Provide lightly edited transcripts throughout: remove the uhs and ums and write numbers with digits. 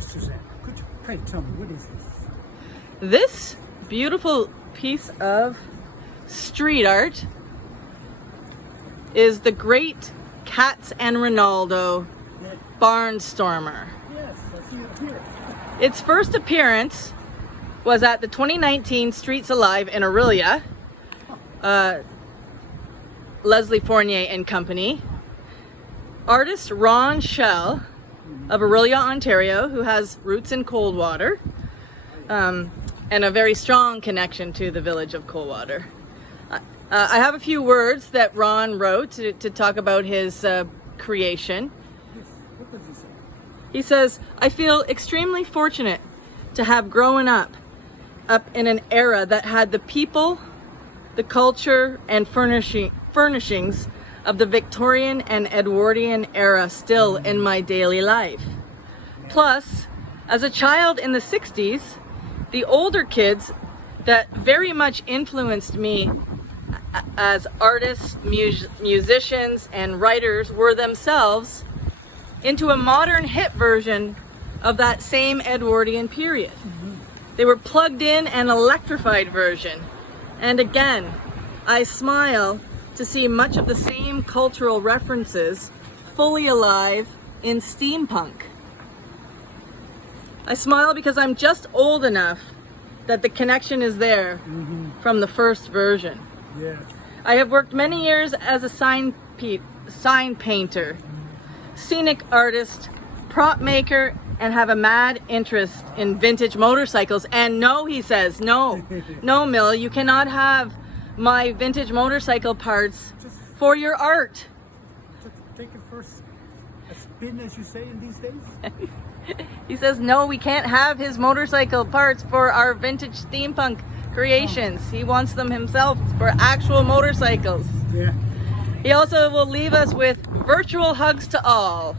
Yes, Suzanne. Could you pray tell me, what is this? This beautiful piece of street art is the great Cats and Ronaldo Barnstormer. Yes, I see it here. Its first appearance was at the 2019 Streets Alive in Aurelia, Leslie Fournier and Company. Artist Ron Schell of Aurelia, Ontario, who has roots in Coldwater and a very strong connection to the village of Coldwater. I have a few words that Ron wrote to talk about his creation. Yes. What does he say? He says, "I feel extremely fortunate to have grown up in an era that had the people, the culture, and furnishings of the Victorian and Edwardian era still in my daily life. Plus, as a child in the 60s, the older kids that very much influenced me as artists, musicians, and writers were themselves into a modern hit version of that same Edwardian period. They were plugged in an electrified version. And again, I smile to see much of the same cultural references fully alive in steampunk. I smile because I'm just old enough that the connection is there from the first version. Yes. I have worked many years as a sign painter, scenic artist, prop maker, and have a mad interest in vintage motorcycles. And no, he says, no, Mill, you cannot have my vintage motorcycle parts for your art. Just take it for a spin, as you say in these days? He says, no, we can't have his motorcycle parts for our vintage steampunk creations. He wants them himself for actual motorcycles. Yeah. He also will leave us with virtual hugs to all.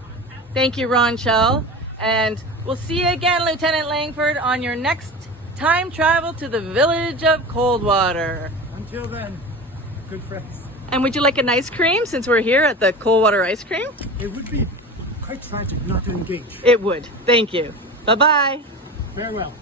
Thank you, Ron Schell. And we'll see you again, Lieutenant Langford, on your next time travel to the village of Coldwater. Until then, good friends. And would you like an ice cream since we're here at the Coldwater Ice Cream? It would be quite tragic not to engage. It would. Thank you. Bye-bye. Farewell.